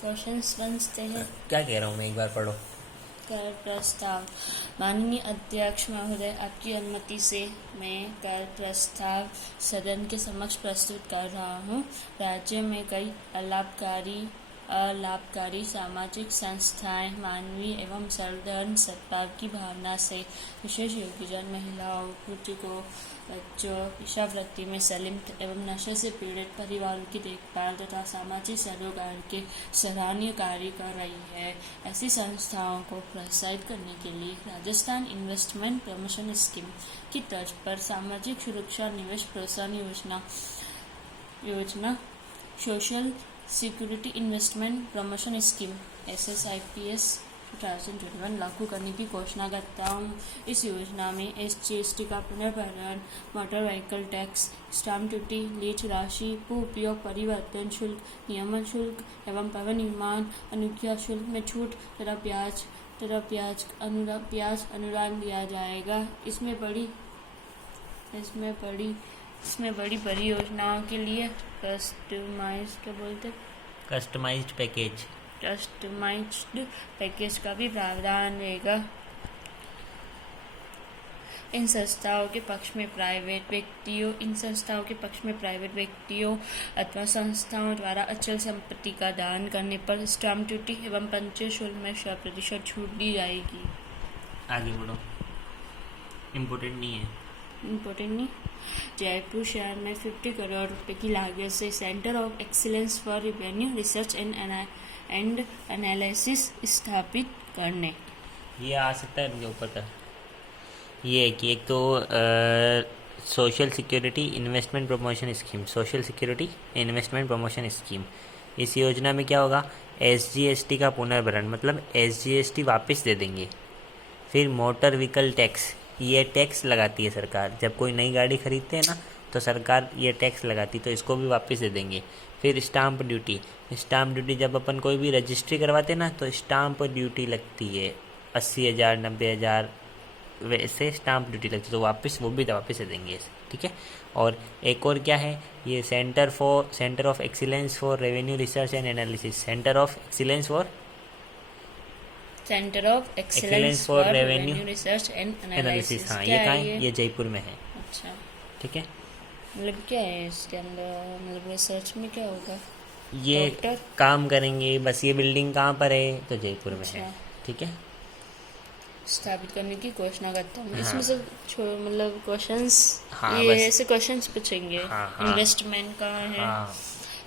Questions बनते हैं। क्या कह रहा हूँ मैं, एक बार पढ़ो। कर प्रस्ताव। माननीय अध्यक्ष महोदय, आपकी अनुमति से मैं कर प्रस्ताव सदन के समक्ष प्रस्तुत कर रहा हूँ। राज्य में कई अलाभकारी सामाजिक संस्थाएं मानवीय एवं सर्वधर्म सद्भाव की भावना से विशेष योग्यजन महिलाओं, बुजुर्गों, बच्चों, भिक्षावृत्ति में संलिप्त एवं नशे से पीड़ित परिवारों की देखभाल तथा सामाजिक सरोकार के सराहनीय कार्य कर रही है। ऐसी संस्थाओं को प्रोत्साहित करने के लिए राजस्थान इन्वेस्टमेंट प्रमोशन स्कीम की तर्ज पर सामाजिक सुरक्षा निवेश प्रोत्साहन योजना social security investment promotion scheme SSIPS 2021 लागू करने की घोषणा करता हूँ। इस योजना में SGST का पुनर्भरण, motor vehicle tax, stamp duty, lease राशि, भू उपयोग परिवर्तन शुल्क, नियमन शुल्क एवं भवन निर्माण अनुज्ञा शुल्क में छूट तथा ब्याज अनुदान दिया जाएगा। इसमें बड़ी परियोजनाओं के लिए कस्टमाइज्ड पैकेज का भी प्रावधान रहेगा। इन संस्थाओं के पक्ष में प्राइवेट व्यक्तियों अथवा संस्थाओं द्वारा अचल संपत्ति का दान करने पर स्टाम्प ड्यूटी एवं पंजीयन शुल्क में 100% छूट दी जाएगी। आगे बढ़ो। इम्पोर्टेंट नहीं। जयपुर शहर में 50 करोड़ रुपए की लागत से centre of excellence for revenue research and analysis स्थापित करने। ये आ सकता है इनके ऊपर का। ये है कि एक तो social security investment promotion scheme. इस योजना में क्या होगा, SGST का पुनर्भरण, मतलब SGST वापस दे देंगे। फिर मोटर व्हीकल टैक्स, ये टैक्स लगाती है सरकार, जब कोई नई गाड़ी खरीदते हैं ना तो सरकार ये टैक्स लगाती, तो इसको भी वापस दे देंगे। फिर स्टाम्प ड्यूटी जब अपन कोई भी रजिस्ट्री करवाते हैं ना तो स्टाम्प ड्यूटी लगती है 80,000 90,000 वैसे स्टाम्प ड्यूटी लगती है, तो वो भी वापस दे देंगे। ठीक है। और एक और क्या है, ये centre of excellence for revenue research and analysis, centre of excellence for revenue research and analysis. हाँ, ये कहाँ है, ये जयपुर में है। अच्छा, ठीक है। मतलब क्या है इसके अंदर, मतलब रिसर्च में क्या होगा, ये डॉक्टर काम करेंगे। बस ये बिल्डिंग कहाँ पर है, तो जयपुर में है। ठीक है। स्थापित करने की घोषणा करता हूँ। हाँ। इसमें से मतलब क्वेश्चंस, हाँ, ये ऐसे क्वेश्चंस पूछेंगे। हाँ। इन्वेस्टमेंट कहाँ है, हाँ।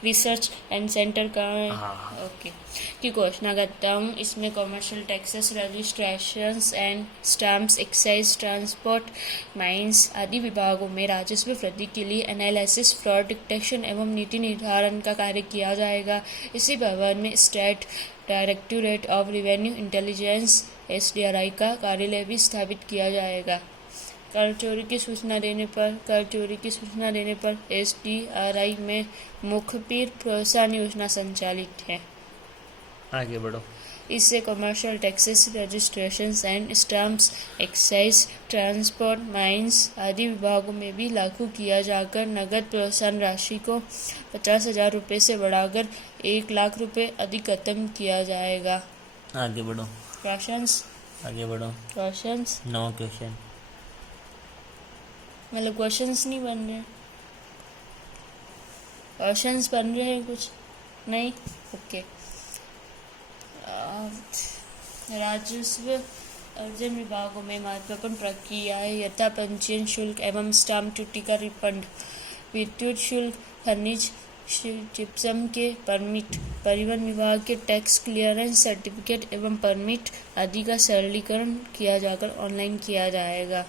रिसर्च एंड सेंटर कहाँ है, हाँ। ओके, की घोषणा करता हूँ। इसमें commercial taxes, registrations and stamps, excise, transport, mines आदि विभागों में राजस्व वृद्धि के लिए एनालिसिस, फ्रॉड डिटेक्शन एवं नीति निर्धारण का कार्य किया जाएगा। इसी भवन में state directorate of revenue intelligence SDRI का कार्यालय भी स्थापित किया जाएगा। कर चोरी की सूचना देने पर SDRI में मुखबिर प्रोत्साहन योजना संचालित है। आगे बढ़ो। इससे commercial taxes, registrations and stamps, excise, transport, mines आदि विभागों में भी लागू किया जाकर नगद प्रोत्साहन राशि को 50,000 रुपये से बढ़ाकर 1 लाख रुपये अधिकतम किया जाएगा। आगे बढ़ो। क्वेश्चंस। No question. मतलब क्वेश्चंस नहीं बन रहे, क्वेश्चंस बन रहे हैं कुछ नहीं, ओके। राजस्व अर्जन विभागों में महत्वपूर्ण प्रक्रियाएं यथा पंजीयन शुल्क एवं स्टाम्प ड्यूटी का रिफंड, विद्युत शुल्क, खनिज जिप्सम के परमिट, परिवहन विभाग के टैक्स क्लियरेंस सर्टिफिकेट एवं परमिट आदि का सरलीकरण किया जाकर ऑनलाइन किया जाएगा।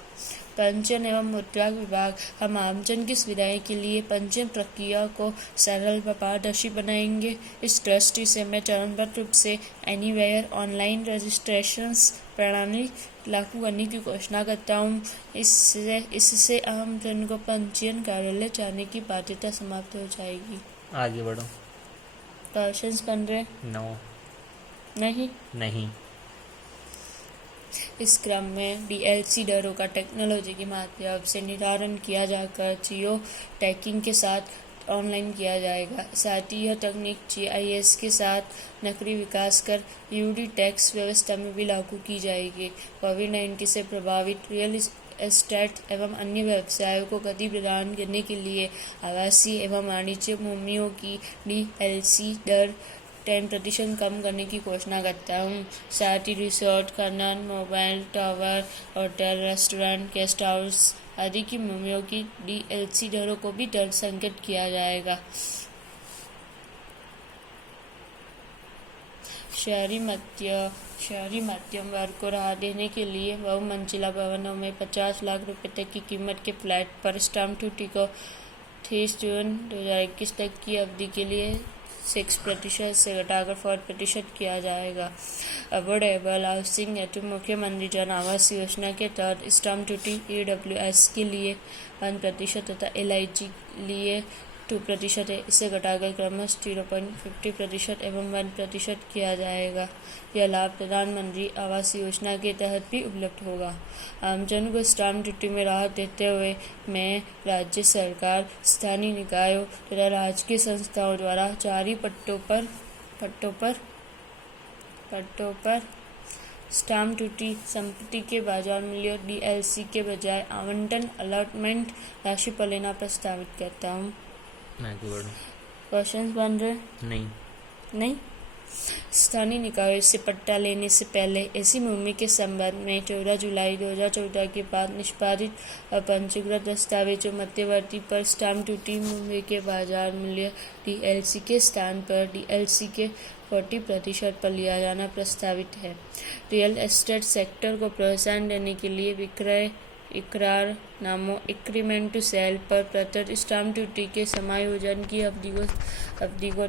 पंजीयन एवं मुद्रा विभाग हम आमजन की सुविधाएं के लिए पंजीयन प्रक्रिया को सरल व पारदर्शी बनाएंगे। इस दृष्टि से मैं चरणबद्ध रूप से एनीवेयर ऑनलाइन रजिस्ट्रेशंस प्रणाली लागू करने की घोषणा करता हूँ। इससे आम जन को पंजीयन कार्यालय जाने की बाध्यता समाप्त हो जाएगी। आगे बढ़ो। क्वेश्चंस बन रहे? नो। नहीं। इस क्रम में DLC दरों का टेक्नोलॉजी के माध्यम से निर्धारण किया जाकर जियो टैगिंग के साथ ऑनलाइन किया जाएगा। साथ ही यह तकनीक GIS के साथ नकली विकास कर यूडी टैक्स व्यवस्था में भी लागू की जाएगी। कोविड-19 से प्रभावित रियल एस्टेट एवं अन्य व्यवसायों को गति प्रदान करने के लिए आवासीय एवं वाणिज्यिक भूमियों की DLC दर 10% कम करने की घोषणा करता हूँ। साथ ही रिसोर्ट, खनन, mobile tower, hotel, restaurant, guest house आदि की भूमियों की DLC दरों को भी दर संकेत किया जाएगा। शहरी मध्यम वर्ग को राहत देने के लिए बहुमंजिला भवनों में 50 लाख रुपए तक की कीमत के फ्लैट पर स्टाम्प ड्यूटी को 30 जून 2021 तक की अवधि के लिए 6% से घटाकर 4% किया जाएगा। अफोर्डेबल हाउसिंग हेतु मुख्यमंत्री जन आवास योजना के तहत स्टाम्प ड्यूटी EWS के लिए 1% तथा LIG लिए 2% है। इसे घटाकर क्रमशः 0.50% एवं 1% किया जाएगा। यह लाभ प्रधानमंत्री आवास योजना के तहत भी उपलब्ध होगा। आमजन को स्टाम्प ड्यूटी में राहत देते हुए मैं राज्य सरकार, स्थानीय निकायों तथा राजकीय संस्थाओं द्वारा जारी पट्टों पर स्टाम्प ड्यूटी संपत्ति के बाजार मूल्य DLC के बजाय आवंटन अलॉटमेंट राशि पर लेना प्रस्तावित करता हूँ। क्वेश्चन बन रहे? नहीं। स्थानीय निकायों से पट्टा लेने से पहले ऐसी भूमि के संबंध में 14 जुलाई 2014 के बाद निष्पादित पंजीकृत दस्तावेजों मध्यवर्ती पर स्टाम्प ड्यूटी भूमि के बाजार मूल्य DLC के स्थान पर DLC के 40% पर लिया जाना प्रस्तावित है। रियल एस्टेट सेक्टर को प्रोत्साहन देने के लिए विक्रय इकरारनामों एग्रीमेंट टू सेल पर प्रदत्त स्टाम्प ड्यूटी के समायोजन की अवधि को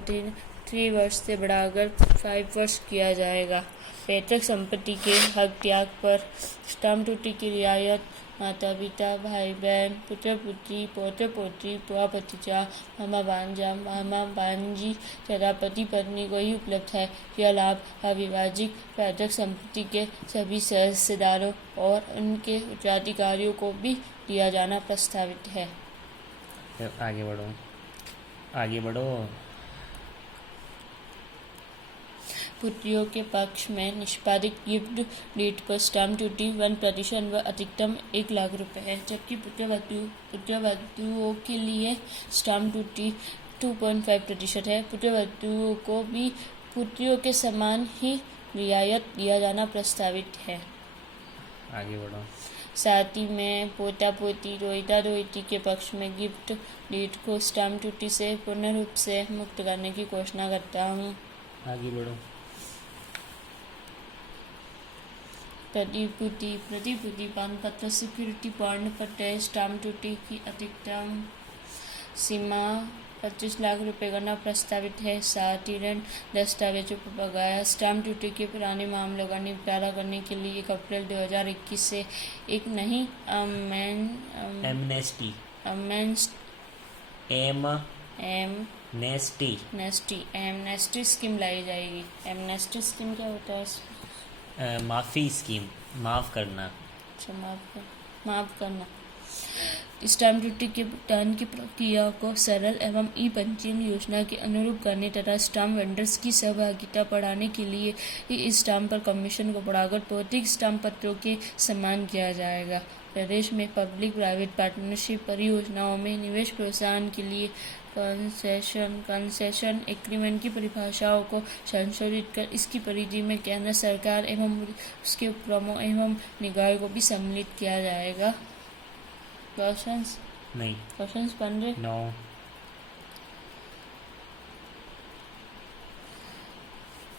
3 वर्ष से बढ़ाकर 5 वर्ष किया जाएगा। पैतृक संपत्ति के हक त्याग पर स्टाम्प ड्यूटी की रियायत माता पिता, भाई बहन, पुत्र पुत्री, पोते पोती, बुआ भतीजा, मामा भांजा, मामा भांजी तथा पति पत्नी को ही उपलब्ध है। यह लाभ अविभाजित पैतृक संपत्ति के सभी हिस्सेदारों और उनके उत्तराधिकारियों को भी दिया जाना प्रस्तावित है। आगे बढ़ो। पुत्रियों के पक्ष में निष्पादित गिफ्ट डीड पर स्टाम्प ड्यूटी 1% व अधिकतम 1 लाख रुपए है, जबकि पुत्रवधुओं के लिए स्टाम्प ड्यूटी 2.5% है। पुत्रवधुओं को भी पुत्रियों के समान ही रियायत दिया जाना प्रस्तावित है। आगे बढ़ो। साथ ही मैं पोता पोती, रोहिता रोहिती के पक्ष में गिफ्ट डीड को स्टाम्प ड्यूटी से पूर्ण रूप से मुक्त करने की घोषणा करता हूँ। आगे बढ़ो। प्रतिभूति पानपत्र सिक्योरिटी बॉन्ड पर तय स्टाम्प ड्यूटी की अधिकतम सीमा 25 लाख रुपए करना प्रस्तावित है। साथ ही ऋण दस्तावेजों पर बकाया स्टाम्प ड्यूटी के पुराने मामलों का निपटारा करने के लिए 1 अप्रैल 2021 से एक नई एमनेस्टी स्कीम लाई जाएगी। एमनेस्टी स्कीम क्या होता है? माफ़ी स्कीम, माफ़ करना। अच्छा, माफ़ करना। स्टाम्प ड्यूटी के भुगतान की प्रक्रिया को सरल एवं ई-पंजीयन योजना के अनुरूप करने तथा स्टाम्प वेंडर्स की सहभागिता बढ़ाने के लिए इस स्टाम्प पर कमीशन को बढ़ाकर भौतिक स्टाम्प पत्रों के समान किया जाएगा। प्रदेश में पब्लिक प्राइवेट पार्टनरशिप परियोजनाओं में निवेश प्रोत्साहन के लिए कंसेशन एग्रीमेंट की परिभाषाओं को संशोधित कर इसकी परिधि में केंद्र सरकार एवं उसके उपक्रमों एवं निकायों को भी सम्मिलित किया जाएगा। क्वेश्चंस बन रहे? नो।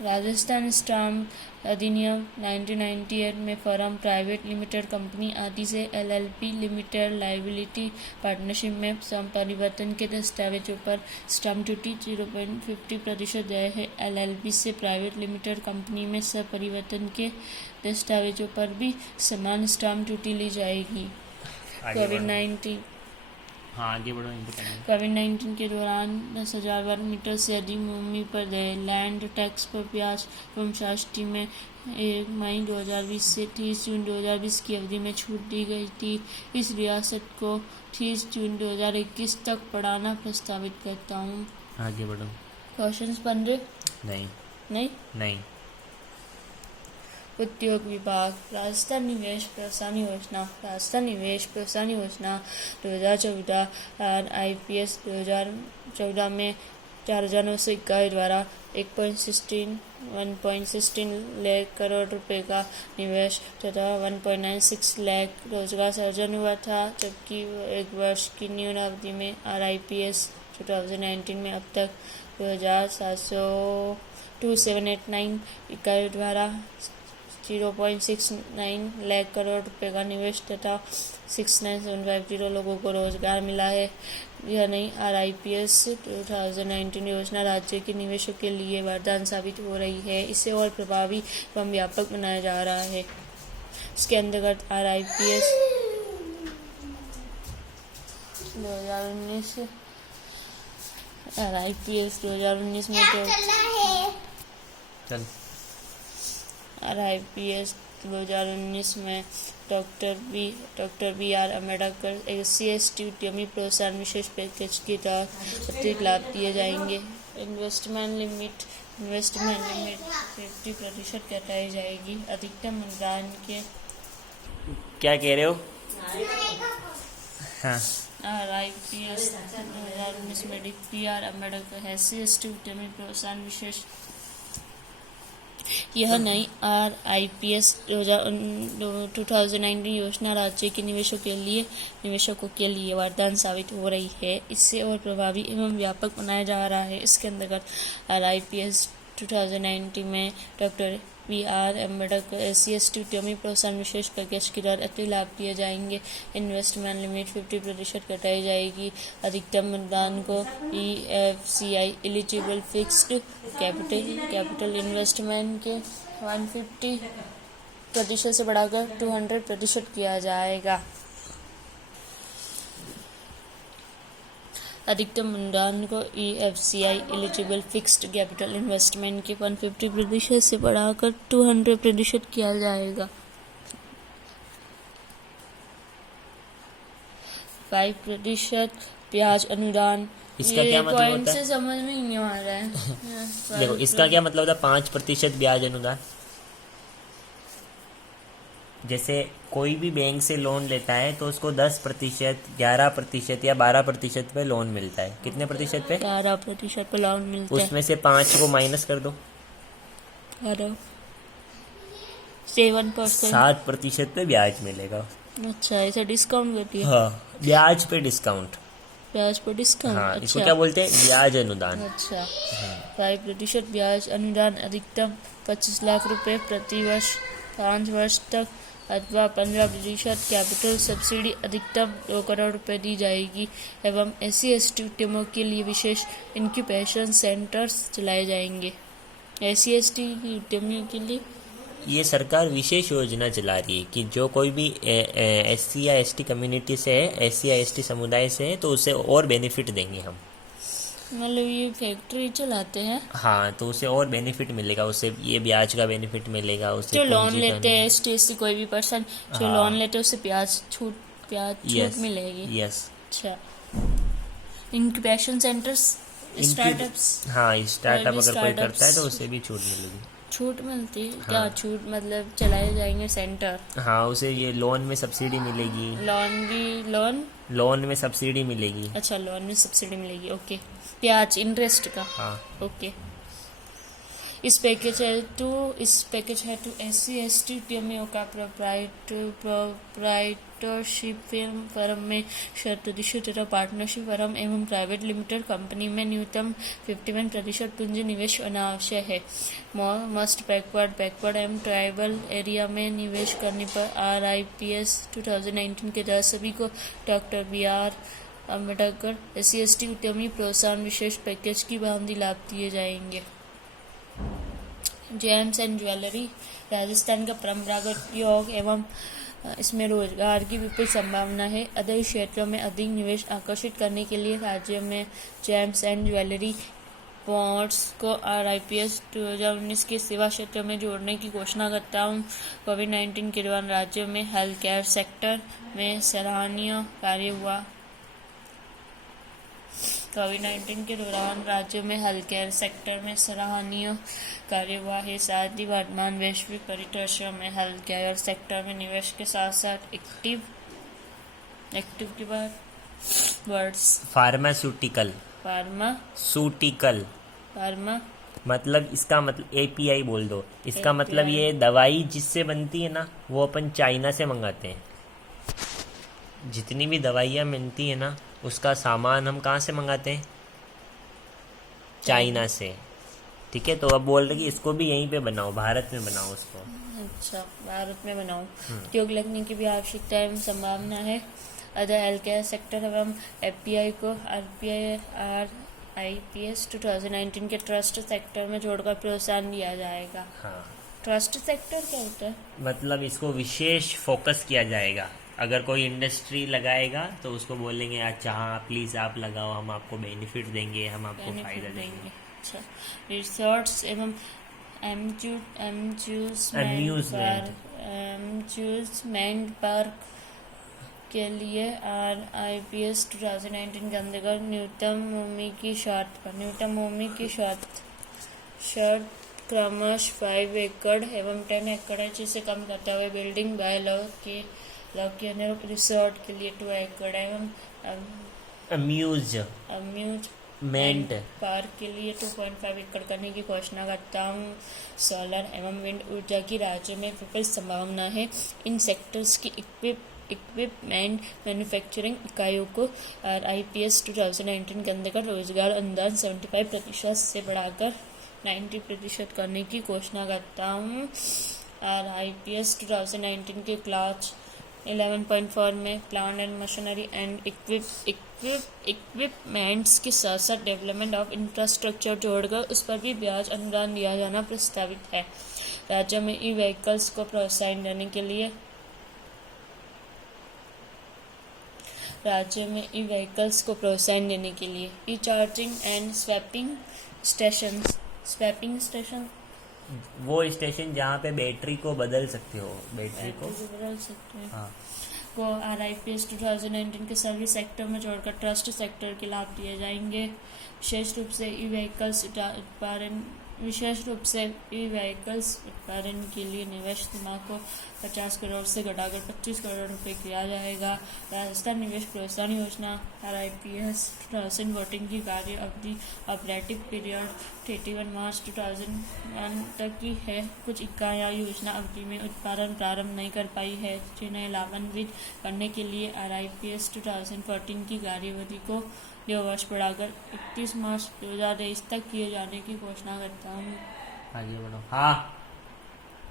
राजस्थान स्टाम्प अधिनियम 1998 में फर्म, प्राइवेट लिमिटेड कंपनी आदि से LLP लिमिटेड लायबिलिटी पार्टनरशिप में परिवर्तन के दस्तावेजों पर स्टाम्प ड्यूटी 0.50% है। LLP से प्राइवेट लिमिटेड कंपनी में परिवर्तन के दस्तावेजों पर भी समान स्टाम्प ड्यूटी ली जाएगी। हाँ आगे बढ़ो, इंडिपेंडेंट। कोविड-19 के दौरान 10,000 वर्ग मीटर से अधिक भूमि पर लैंड टैक्स पर ब्याज एवं जीएसटी में 1 मई 2020 से 30 जून 2020 की अवधि में छूट दी गई थी। इस रियासत को 30 जून 2021 तक बढ़ाना प्रस्तावित करता हूँ। आगे बढ़ो। क्वेश्चन 15 नहीं नहीं। नहीं। उद्योग विभाग राजस्थान निवेश प्रोत्साहन योजना 2014 RIPS 2014 में 4,921 द्वारा 1.16 लाख करोड़ रुपए का निवेश तथा 1.96 लाख रोजगार सृजन हुआ था, जबकि एक वर्ष की न्यून अवधि में RIPS 2019 में अब तक 2,789 इकाई द्वारा 0.69 लाख करोड़ रुपए का निवेश तथा 69,750 लोगों को रोजगार मिला है। यह नई RIPS 2019 योजना राज्य के निवेशों के लिए वरदान साबित हो रही है। इसे और प्रभावी एवं व्यापक बनाया जा रहा है। इसके अंतर्गत RIPS 2019 में चल RIPS 2019 में डॉक्टर BR अम्बेडकर SC/ST उद्यमी प्रोत्साहन विशेष पैकेज के तहत अतिरिक्त लाभ दिए जाएंगे। इन्वेस्टमेंट लिमिट 50% घटाई जाएगी। अधिकतम अनुदान के क्या कह रहे हो? हाँ RIPS 2019 में BR अम्बेडकर SC/ST उद्यमी प्रोत्साहन विशेष। यह नई RIPS 2019 योजना राज्य के निवेशकों के लिए वरदान साबित हो रही है। इससे और प्रभावी एवं व्यापक बनाया जा रहा है। इसके अंतर्गत RIPS 2019 में डॉक्टर BR अम्बेडकर SC/ST उद्यमी प्रोत्साहन विशेष पैकेज के तहत अतिरिक्त लाभ दिए जाएंगे। इन्वेस्टमेंट लिमिट 50% घटाई जाएगी। अधिकतम अनुदान को EFCI eligible fixed capital investment के 150% से बढ़ाकर 200% किया जाएगा। अधिकतम अनुदान को EFCI eligible fixed capital investment के 150% से बढ़ाकर 200% किया जाएगा। 5% ब्याज अनुदान। इसका क्या मतलब होता है? से समझ में ही नहीं आ रहा है। देखो इसका क्या मतलब होता है 5% ब्याज अनुदान। जैसे कोई भी बैंक से लोन लेता है तो उसको 10%, 11% या 12% पे लोन मिलता है। कितने प्रतिशत पे? 11% पे लोन मिलता है। उसमें से 5 को माइनस कर दो, 7% 7% पे ब्याज मिलेगा। अच्छा, ऐसा डिस्काउंट करती है? हाँ, ब्याज पे डिस्काउंट। ब्याज पर डिस्काउंट। हाँ, अच्छा। इसको क्या बोलते हैं? ब्याज अनुदान। अच्छा। 5% ब्याज अनुदान अधिकतम 25 लाख रुपए प्रति वर्ष 5 वर्ष तक अथवा 15% कैपिटल सब्सिडी अधिकतम 2 करोड़ रुपए दी जाएगी एवं SC/ST उद्यमों के लिए विशेष इंक्यूबेशन सेंटर्स चलाए जाएंगे। SC/ST उद्यमियों के लिए ये सरकार विशेष योजना चला रही है कि जो कोई भी SC या ST कम्युनिटी से है, SC या ST समुदाय से है, तो उसे और बेनिफिट देंगे हम। मतलब ये फैक्ट्री चलाते हैं? हाँ, तो उसे और बेनिफिट मिलेगा। उसे ये ब्याज का बेनिफिट मिलेगा। उसे जो लोन लेते हैं ST/ST कोई भी पर्सन जो लोन लेते हैं उसे ब्याज छूट मिलेगी। यस। अच्छा। Incubation centres, startups. हाँ, स्टार्टअप अगर कोई startups। करता है तो उसे भी छूट मिलेगी। छूट मिलती है? हाँ। क्या छूट मतलब चलाए जाएंगे सेंटर? हाँ, उसे ये लोन में सब्सिडी मिलेगी। लोन में सब्सिडी मिलेगी। अच्छा, लोन में सब्सिडी मिलेगी। ओके। ब्याज इंटरेस्ट का। हाँ। ओके। इस पैकेज है टू SC/ST उद्यमियों का प्रोप्राइटरशिप फर्म में शर्त तथा पार्टनरशिप फर्म एवं प्राइवेट लिमिटेड कंपनी में न्यूनतम 51% पूंजी निवेश अनावश्यक है। मस्ट बैकवर्ड एवं ट्राइबल एरिया में निवेश करने पर RIPS 2019 के तहत सभी को डॉक्टर BR अम्बेडकर SC/ST उद्यमी प्रोत्साहन विशेष पैकेज की भांति लाभ दिए जाएंगे। जेम्स एंड ज्वेलरी राजस्थान का परंपरागत उपयोग एवं इसमें रोजगार की विपुल संभावना है। अधिक क्षेत्रों में अधिक निवेश आकर्षित करने के लिए राज्य में जेम्स एंड ज्वेलरी पोर्ट्स को RIPS 2019 के सेवा क्षेत्र में जोड़ने की घोषणा करता हूँ। कोविड-19 के दौरान राज्य में हेल्थ केयर सेक्टर में सराहनीय कार्य हुआ। कोविड-19 के दौरान राज्य में हेल्थ केयर सेक्टर में सराहनीय कार्य हुआ है। साथ ही वर्तमान वैश्विक परिदृश्य में हेल्थ केयर सेक्टर में निवेश के साथ साथ एक्टिव के बाद वर्ड्स फार्मास्यूटिकल फार्मा मतलब इसका मतलब API बोल दो। इसका API मतलब ये दवाई जिससे बनती है ना, वो अपन चाइना से मंगाते हैं। जितनी भी दवाइयाँ मिलती है ना, उसका सामान हम कहाँ से मंगाते हैं? चाइना से। ठीक है, तो अब बोल रहे कि इसको भी यहीं पे बनाओ, भारत में बनाओ उसको। अच्छा, भारत में बनाओ। उद्योग लगने की भी आवश्यकता एवं संभावना है। अदर हेल्थ केयर सेक्टर एवं FPI को RIPS 2019 के ट्रस्ट सेक्टर में जोड़कर प्रोत्साहन दिया जाएगा। हाँ, ट्रस्ट सेक्टर क्या होता है? मतलब इसको विशेष फोकस किया जाएगा। अगर कोई इंडस्ट्री लगाएगा तो उसको बोलेंगे अच्छा हाँ प्लीज़ आप लगाओ, हम आपको बेनिफिट देंगे, हम आपको फ़ायदा देंगे। अच्छा, रिसोर्ट्स एवं एम्यूजमेंट पार्क के लिए RIPS 2019 के अंतर्गत न्यूनतम भूमि की शर्त क्रमश 5 एकड़ एवं 10 एकड़ है, जिसे कम करते हुए बिल्डिंग बाय लॉ के अनुरूप रिसोर्ट के लिए 2 एकड़ एवं अम्यूजमेंट पार्क के लिए 2.5 एकड़ करने की घोषणा करता हूँ। सोलर एवं विंड ऊर्जा की राज्य में विपुल संभावना है। इन सेक्टर्स की इक्विपमेंट मैन्युफैक्चरिंग इकाइयों को RIPS 2019 के अंतर्गत रोजगार अनुदान 75% से बढ़ाकर 90% करने की घोषणा करता हूँ। RIPS 2019 के क्लास 11.4 में plant and machinery and equipments के साथ साथ डेवलपमेंट ऑफ इंफ्रास्ट्रक्चर जोड़कर उस पर भी ब्याज अनुदान दिया जाना प्रस्तावित है। राज्य में ई-व्हीकल्स को प्रोत्साहन देने के लिए e charging and swapping station वो स्टेशन जहाँ पे बैटरी को बदल सकते हो, हाँ, को RIPS 2019 के सर्विस सेक्टर में जोड़कर ट्रस्ट सेक्टर के लाभ दिए जाएंगे। विशेष रूप से ई व्हीकल्स उत्पादन के लिए निवेश सीमा को 50 करोड़ से घटाकर 25 करोड़ रुपए किया जाएगा। राजस्थान निवेश प्रोत्साहन योजना RIPS 2014 की कार्य अवधि ऑपरेटिव पीरियड 31 मार्च 2001 तक की है। कुछ इकाइयाँ योजना अवधि में उत्पादन प्रारंभ नहीं कर पाई है, जिन्हें लाभान्वित करने के लिए RIPS 2014 की कार्यावधि को 2 वर्ष बढ़ाकर 31 मार्च 2023 तक किए जाने की घोषणा करता हूँ। आगे बढ़ो। हाँ।